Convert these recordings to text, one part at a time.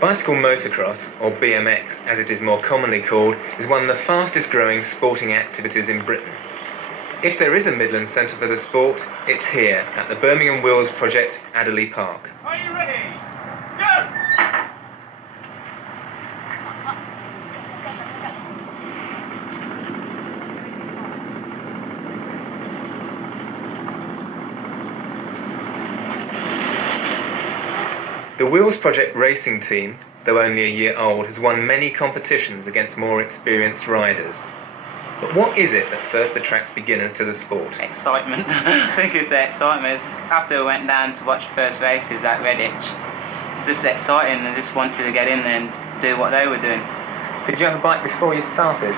Bicycle motocross, or BMX as it is more commonly called, is one of the fastest growing sporting activities in Britain. If there is a Midland centre for the sport, it's here, at the Birmingham Wheels Project, Adderley Park. Are you ready? Go! The Wheels Project racing team, though only a year old, has won many competitions against more experienced riders. But what is it that first attracts beginners to the sport? Excitement. I think it's the excitement. After I went down to watch the first races at Redditch, it's just exciting and just wanted to get in there and do what they were doing. Did you have a bike before you started?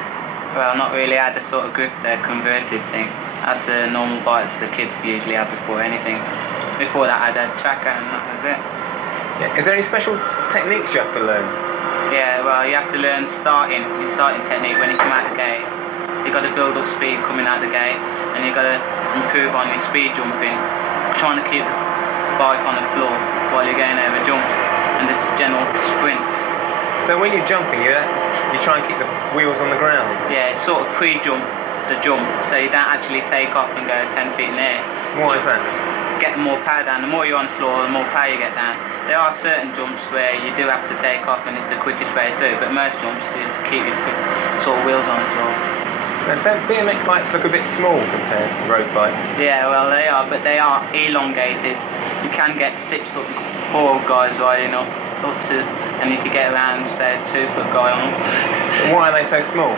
Well, not really. I had a sort of grip there, converted thing. That's the normal bikes the kids usually have before anything. Before that I had a tracker and that was it. Yeah. Is there any special techniques you have to learn? Yeah, well, you have to learn your starting technique when you come out the gate. You've got to build up speed coming out the gate, and you've got to improve on your speed jumping, trying to keep the bike on the floor while you're going over jumps and just general sprints. So when you're jumping, you try and keep the wheels on the ground? Yeah, it's sort of pre-jump the jump, so you don't actually take off and go 10 feet in the air. Why is that? Get more power down. The more you're on the floor, the more power you get down. There are certain jumps where you do have to take off and it's the quickest way through, but most jumps is keep your sort of wheels on the floor. Now, BMX bikes look a bit small compared to road bikes. Yeah, well they are, but they are elongated. You can get 6 foot, 4 guys riding up to, and you could get around, say, a 2 foot guy on them. And why are they so small?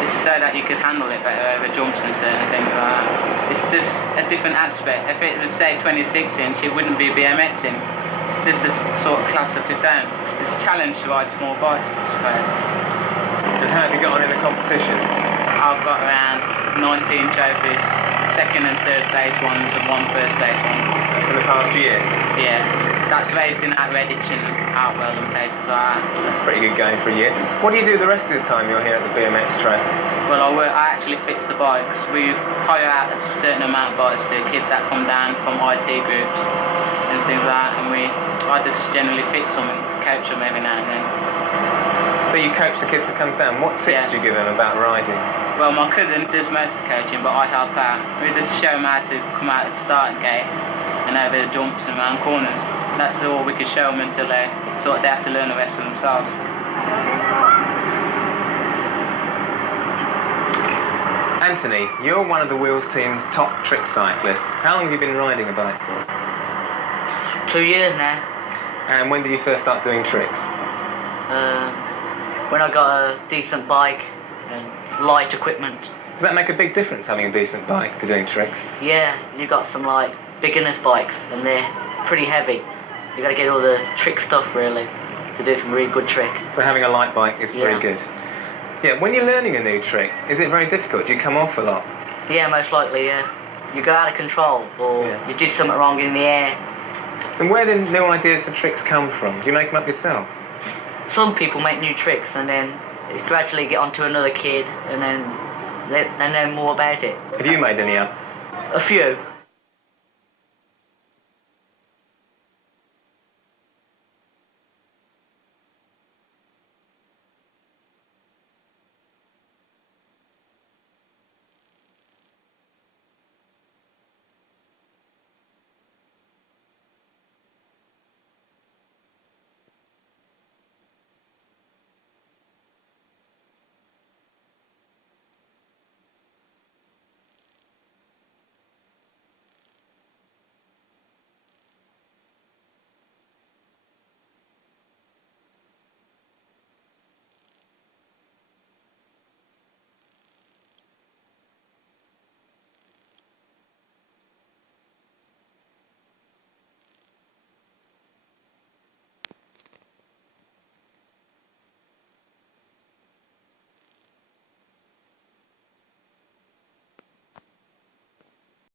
It's so that you could handle it better over jumps and certain things like that. It's just a different aspect. If it was, say, 26 inch, it wouldn't be BMXing. It's just a sort of class of its own. It's a challenge to ride small bikes, I suppose. And how have you got on in the competitions? I've got around 19 trophies, 2nd and 3rd place ones and 1 first place one. That's in the past year? Yeah, that's racing at Redditch and Outwell and places like that. That's a pretty good game for a year. What do you do the rest of the time you're here at the BMX track? Well, I actually fix the bikes. We hire out a certain amount of bikes to kids that come down from IT groups and things like that, and I just generally fix them and coach them every now and then. So you coach the kids that come down. What tips do you give them about riding? Well, my cousin does most of the coaching, but I help out. We just show them how to come out the starting gate and over the jumps and around corners. That's all we can show them until they have to learn the rest for themselves. Anthony, you're one of the Wheels team's top trick cyclists. How long have you been riding a bike for? 2 years now. And when did you first start doing tricks? When I got a decent bike and light equipment. Does that make a big difference, having a decent bike to doing tricks? Yeah, you got some like beginner's bikes and they're pretty heavy. You got to get all the trick stuff really to do some really good trick. So having a light bike is very good. Yeah, when you're learning a new trick, is it very difficult? Do you come off a lot? Yeah, most likely, yeah. You go out of control or you do something wrong in the air. And where do new ideas for tricks come from? Do you make them up yourself? Some people make new tricks and then it gradually get onto another kid and then they know more about it. Have you made any up? A few.